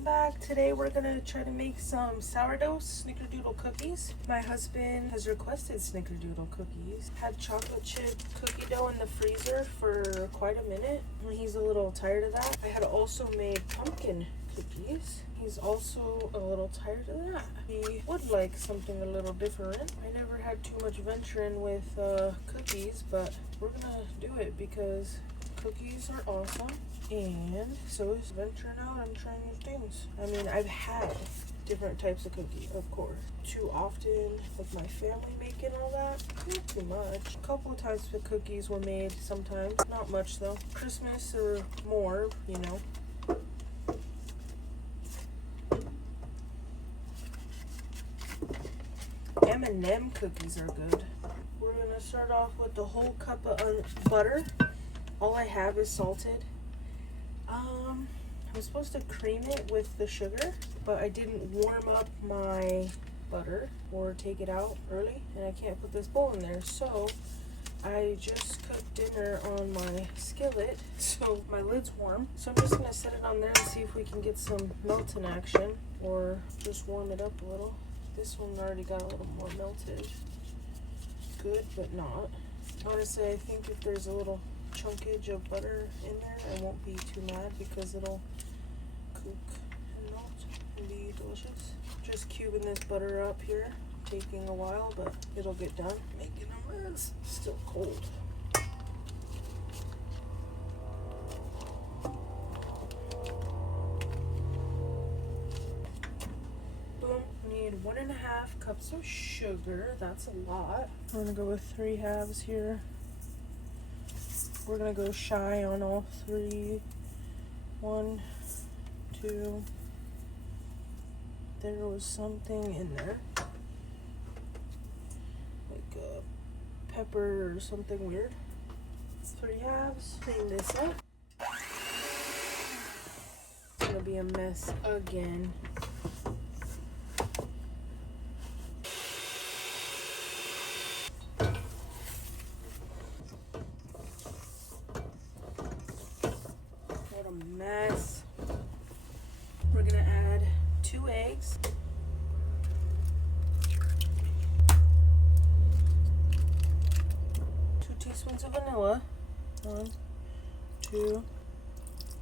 welcome back. Today we're gonna try to make some sourdough snickerdoodle cookies. My husband has requested snickerdoodle cookies. Had chocolate chip cookie dough in the freezer for quite a minute and he's a little tired of that. I had also made pumpkin cookies. He's also a little tired of that. He would like something a little different. I never had too much venturing with cookies, but we're gonna do it because cookies are awesome. And so is venturing out and trying new things. I mean, I've had different types of cookies, of course. Too often with my family making all that, not too much. A couple of times the cookies were made sometimes, not much though. Christmas or more, you know. M&M cookies are good. We're gonna start off with the whole cup of butter. All I have is salted. I was supposed to cream it with the sugar, but I didn't warm up my butter or take it out early, and I can't put this bowl in there, so I just cooked dinner on my skillet, so my lid's warm. So I'm just gonna set it on there and see if we can get some melting action, or just warm it up a little. This one already got a little more melted. Good, but not. Honestly, I think if there's a little chunkage of butter in there, I won't be too mad because it'll cook and melt and be delicious. Just cubing this butter up here, taking a while, but it'll get done. Making a mess. Still cold. Boom. Need 1.5 cups of sugar. That's a lot. We're gonna go with 3 halves here. We're gonna go shy on all 3. 1, 2. There was something in there, like a pepper or something weird. 3 halves. Clean this up. It's gonna be a mess again. Mess. We're gonna add 2 eggs, 2 teaspoons of vanilla, 1, 2,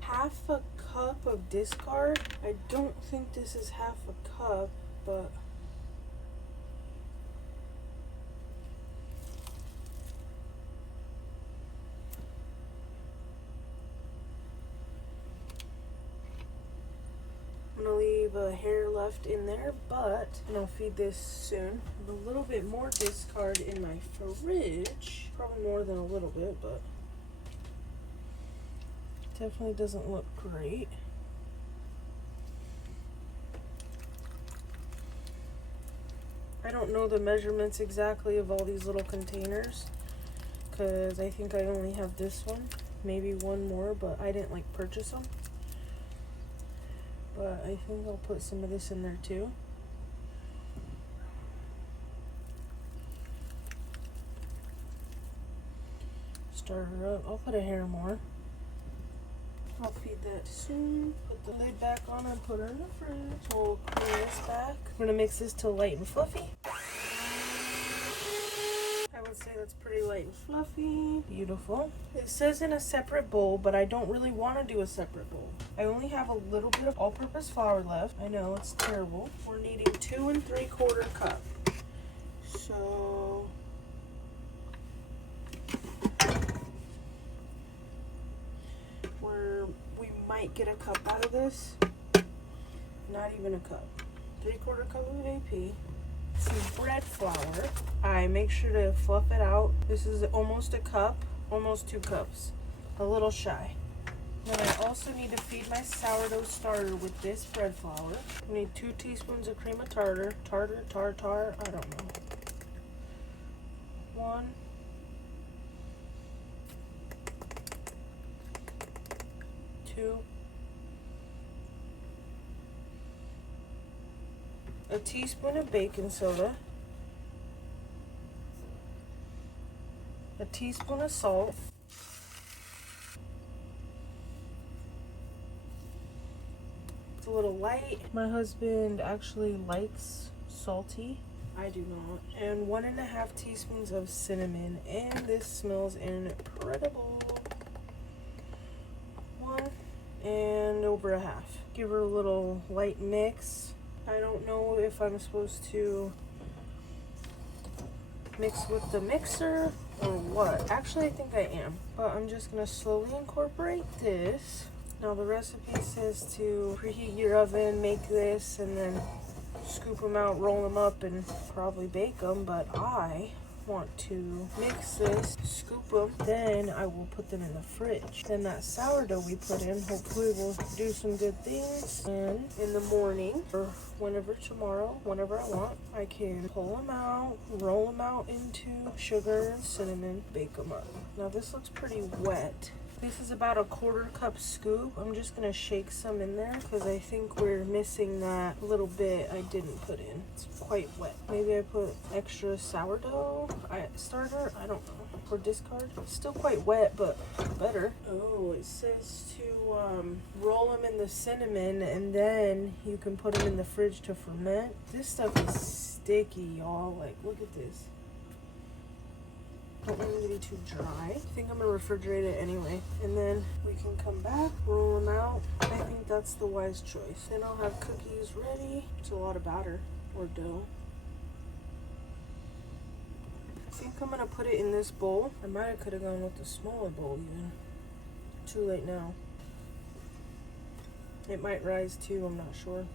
half a cup of discard. I don't think this is half a cup, but I'm gonna leave a hair left in there, but I'll feed this soon. I have a little bit more discard in my fridge. Probably more than a little bit, but definitely doesn't look great. I don't know the measurements exactly of all these little containers because I think I only have this one, maybe one more, but I didn't like purchase them. But I think I'll put some of this in there too. Stir her up. I'll put a hair more. I'll feed that soon. Put the lid back on and put her in the fridge. We'll clean this back. We're gonna mix this till light and fluffy. I would say that's pretty light and fluffy. Beautiful. It says in a separate bowl, but I don't really want to do a separate bowl. I only have a little bit of all-purpose flour left. I know, it's terrible. We're needing 2 3/4 cup. So we might get a cup out of this. Not even a cup. 3/4 cup of AP. Some bread flour. I make sure to fluff it out. This is almost a cup, almost 2 cups, a little shy. Then I also need to feed my sourdough starter with this bread flour. I need 2 teaspoons of cream of tartar, I don't know. 1, 2, a teaspoon of baking soda, a teaspoon of salt, It's a little light. My husband actually likes salty. I do not. And 1.5 teaspoons of cinnamon. And this smells incredible. 1 and over a half. Give her a little light mix. I don't know if I'm supposed to mix with the mixer or what. Actually, I think I am. But I'm just going to slowly incorporate this. Now the recipe says to preheat your oven, make this, and then scoop them out, roll them up, and probably bake them. But I want to mix this, scoop them, then I will put them in the fridge. Then that sourdough we put in hopefully will do some good things. And in the morning, or whenever tomorrow, whenever I want, I can pull them out, roll them out into sugar and cinnamon, bake them up. Now this looks pretty wet. This is about a 1/4 cup scoop. I'm just gonna shake some in there because I think we're missing that little bit I didn't put in. It's quite wet. Maybe I put extra sourdough starter, I don't know, or discard. It's still quite wet, but better. Oh, it says to roll them in the cinnamon and then you can put them in the fridge to ferment. This stuff is sticky, y'all. Like, look at this. Don't want them to be too dry. I think I'm gonna refrigerate it anyway. And then we can come back, roll them out. I think that's the wise choice. Then I'll have cookies ready. It's a lot of batter or dough. I think I'm gonna put it in this bowl. I might have could have gone with the smaller bowl even. Too late now. It might rise too, I'm not sure.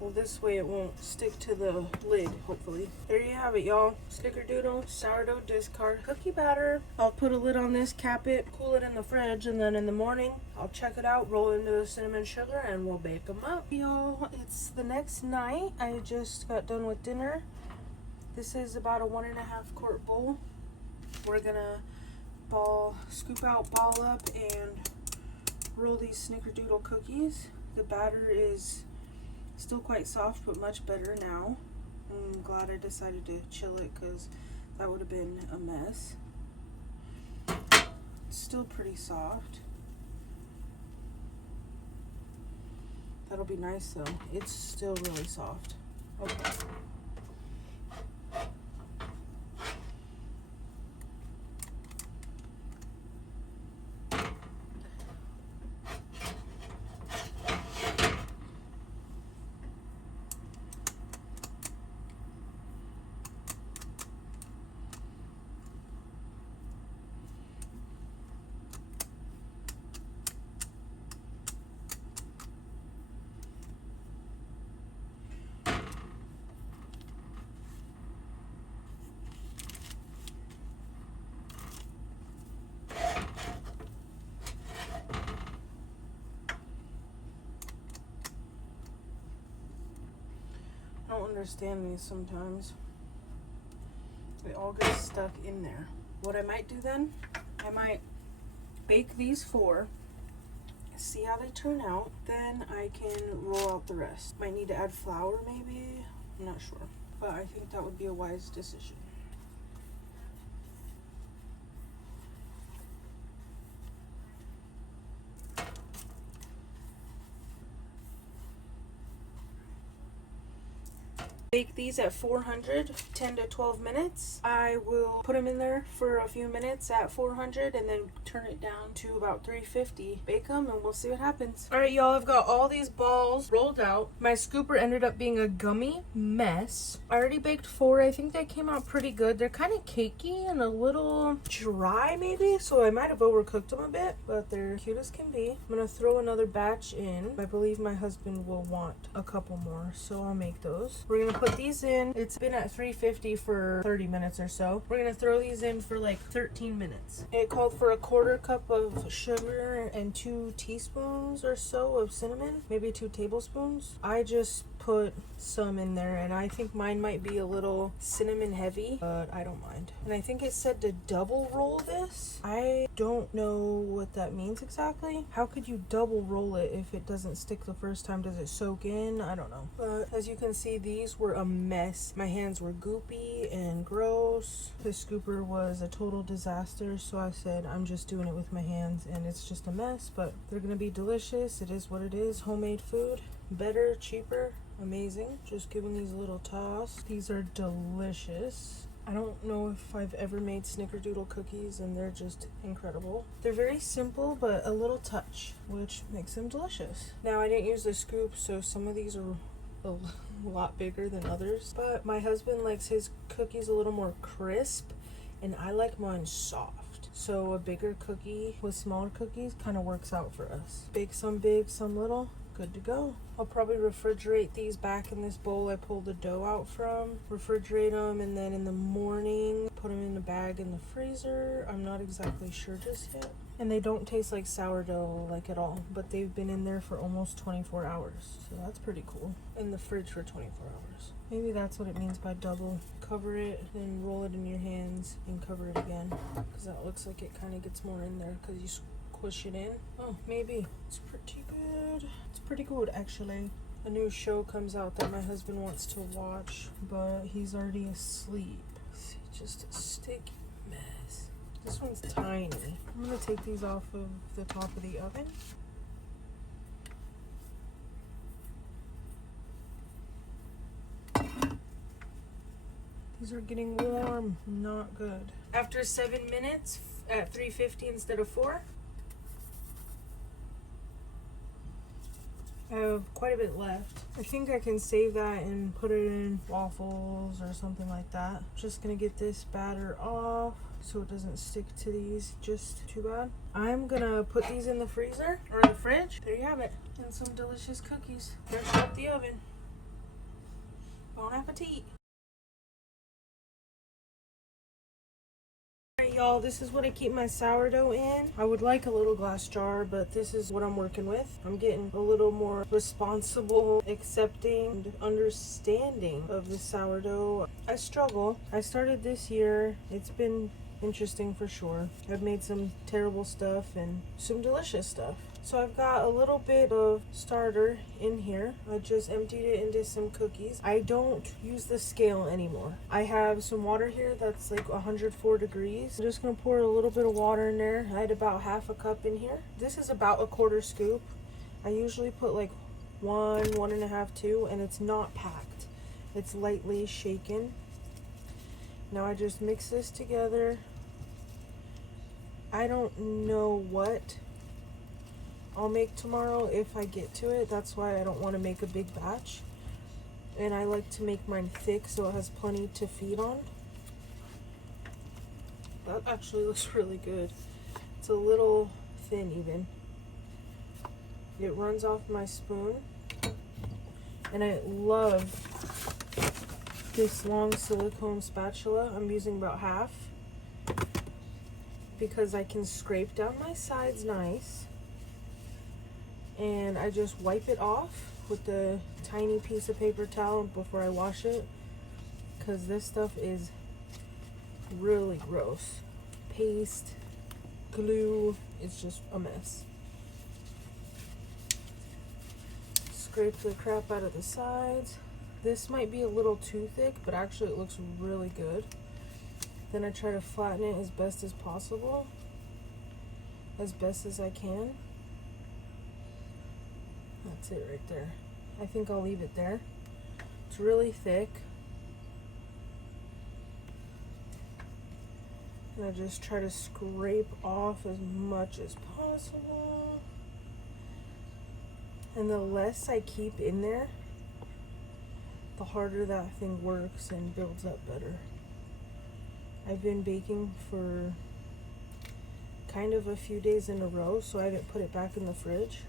Well, this way it won't stick to the lid, hopefully. There you have it, y'all. Snickerdoodle, sourdough discard, cookie batter. I'll put a lid on this, cap it, cool it in the fridge, and then in the morning, I'll check it out, roll it into the cinnamon sugar, and we'll bake them up. Y'all, it's the next night. I just got done with dinner. This is about a 1.5 quart bowl. We're gonna scoop out, ball up, and roll these Snickerdoodle cookies. The batter is still quite soft, but much better now. I'm glad I decided to chill it because that would have been a mess. It's still pretty soft. That'll be nice though. It's still really soft. Okay. I don't understand these sometimes. They all get stuck in there. What I might do then, I might bake these 4, see how they turn out, then I can roll out the rest. Might need to add flour maybe, I'm not sure. But I think that would be a wise decision. Bake these at 400, 10 to 12 minutes. I will put them in there for a few minutes at 400 and then turn it down to about 350. Bake them and we'll see what happens. All right, y'all, I've got all these balls rolled out. My scooper ended up being a gummy mess. I already baked 4. I think they came out pretty good. They're kind of cakey and a little dry maybe, so I might have overcooked them a bit, but they're cute as can be. I'm gonna throw another batch in. I believe my husband will want a couple more, so I'll make those. We're gonna put these in. It's been at 350 for 30 minutes or so. We're gonna throw these in for like 13 minutes. It called for a 1/4 cup of sugar and 2 teaspoons or so of cinnamon, maybe 2 tablespoons. I just put some in there, and I think mine might be a little cinnamon heavy, but I don't mind. And I think it said to double roll this. I don't know what that means exactly. How could you double roll it if it doesn't stick the first time? Does it soak in? I don't know. But as you can see, these were a mess. My hands were goopy and gross. The scooper was a total disaster, so I said I'm just doing it with my hands, and it's just a mess, but they're gonna be delicious. It is what it is. Homemade food. Better, cheaper, amazing. Just giving these a little toss. These are delicious. I don't know if I've ever made Snickerdoodle cookies, and they're just incredible. They're very simple, but a little touch, which makes them delicious. Now, I didn't use the scoop, so some of these are a lot bigger than others, but my husband likes his cookies a little more crisp, and I like mine soft. So a bigger cookie with smaller cookies kind of works out for us. Bake some big, some little. Good to go. I'll probably refrigerate these back in this bowl I pulled the dough out from. Refrigerate them, and then in the morning, put them in a bag in the freezer. I'm not exactly sure just yet. And they don't taste like sourdough, like at all, but they've been in there for almost 24 hours. So that's pretty cool. In the fridge for 24 hours. Maybe that's what it means by double. Cover it, then roll it in your hands and cover it again. Because that looks like it kind of gets more in there because you squish it in. Oh, maybe. It's pretty good. It's pretty good, actually. A new show comes out that my husband wants to watch, but he's already asleep. See, just a sticky mess. This one's tiny. I'm gonna take these off of the top of the oven. These are getting warm. Not good. After 7 minutes at 350 instead of 4. I have quite a bit left. I think I can save that and put it in waffles or something like that. Just gonna get this batter off so it doesn't stick to these just too bad. I'm gonna put these in the freezer or the fridge. There you have it. And some delicious cookies fresh out the oven. Bon appetit. Y'all, this is what I keep my sourdough in. I would like a little glass jar, but this is what I'm working with. I'm getting a little more responsible, accepting, and understanding of the sourdough. I struggle. I started this year. It's been interesting for sure. I've made some terrible stuff and some delicious stuff. So I've got a little bit of starter in here. I just emptied it into some cookies. I don't use the scale anymore. I have some water here that's like 104 degrees. I'm just gonna pour a little bit of water in there. I had about half a cup in here. This is about a quarter scoop. I usually put like 1.5, 2, and it's not packed. It's lightly shaken. Now I just mix this together. I don't know what I'll make tomorrow if I get to it. That's why I don't want to make a big batch. And I like to make mine thick so it has plenty to feed on. That actually looks really good. It's a little thin even. It runs off my spoon. And I love this long silicone spatula. I'm using about half because I can scrape down my sides nice. And I just wipe it off with the tiny piece of paper towel before I wash it, because this stuff is really gross. Paste, glue, it's just a mess. Scrape the crap out of the sides. This might be a little too thick, but actually it looks really good. Then I try to flatten it as best as possible, as best as I can. That's it right there. I think I'll leave it there. It's really thick. And I just try to scrape off as much as possible. And the less I keep in there, the harder that thing works and builds up better. I've been baking for kind of a few days in a row, so I haven't put it back in the fridge.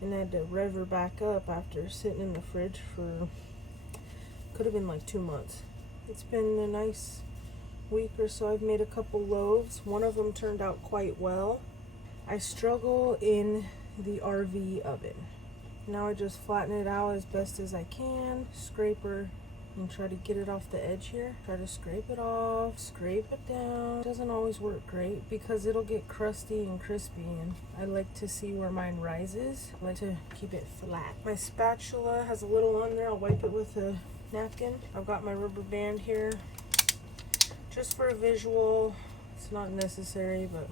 And I had to rev her back up after sitting in the fridge for, could have been like 2 months. It's been a nice week or so. I've made a couple loaves. One of them turned out quite well. I struggle in the RV oven. Now I just flatten it out as best as I can. Scraper and try to get it off the edge here. Try to scrape it off, scrape it down. Doesn't always work great because it'll get crusty and crispy, and I like to see where mine rises. I like to keep it flat. My spatula has a little on there. I'll wipe it with a napkin. I've got my rubber band here just for a visual. It's not necessary, but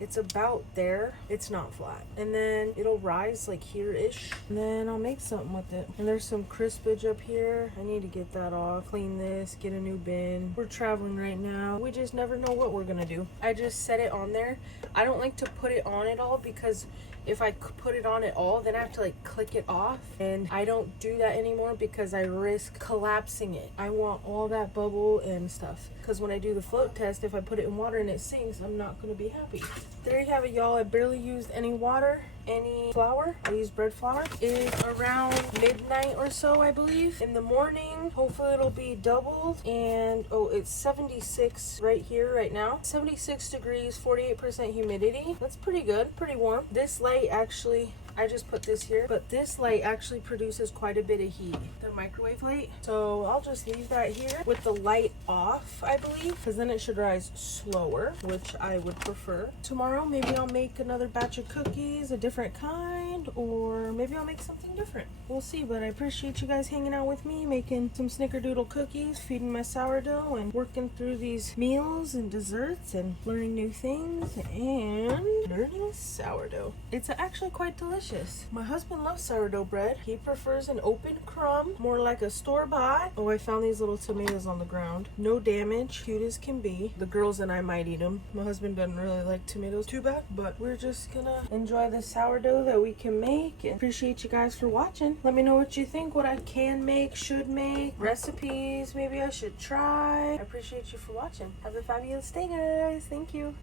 it's about there. It's not flat. And then it'll rise like here-ish. And then I'll make something with it. And there's some crispage up here. I need to get that off. Clean this, get a new bin. We're traveling right now. We just never know what we're gonna do. I just set it on there. I don't like to put it on at all because if I put it on at all, then I have to like click it off, and I don't do that anymore because I risk collapsing it. I want all that bubble and stuff, because when I do the float test, if I put it in water and it sinks, I'm not going to be happy. There you have it, y'all. I barely used any water, any flour. I used bread flour. It's around midnight or so, I believe. In the morning, hopefully it'll be doubled. And oh, it's 76 right here right now. 76 degrees, 48% humidity. That's pretty good, pretty warm. This light actually, I just put this here, but this light actually produces quite a bit of heat, the microwave light. So I'll just leave that here with the light off, I believe, because then it should rise slower, which I would prefer. Tomorrow maybe I'll make another batch of cookies, a different kind, or maybe I'll make something different. We'll see, but I appreciate you guys hanging out with me, making some Snickerdoodle cookies, feeding my sourdough, and working through these meals and desserts and learning new things and learning sourdough. It's actually quite delicious. My husband loves sourdough bread. He prefers an open crumb, more like a store-bought. Oh, I found these little tomatoes on the ground. No damage, cute as can be. The girls and I might eat them. My husband doesn't really like tomatoes too bad, but we're just gonna enjoy the sourdough that we can make. And appreciate you guys for watching. Let me know what you think, what I can make, should make, recipes maybe I should try. I appreciate you for watching. Have a fabulous day, guys. Thank you.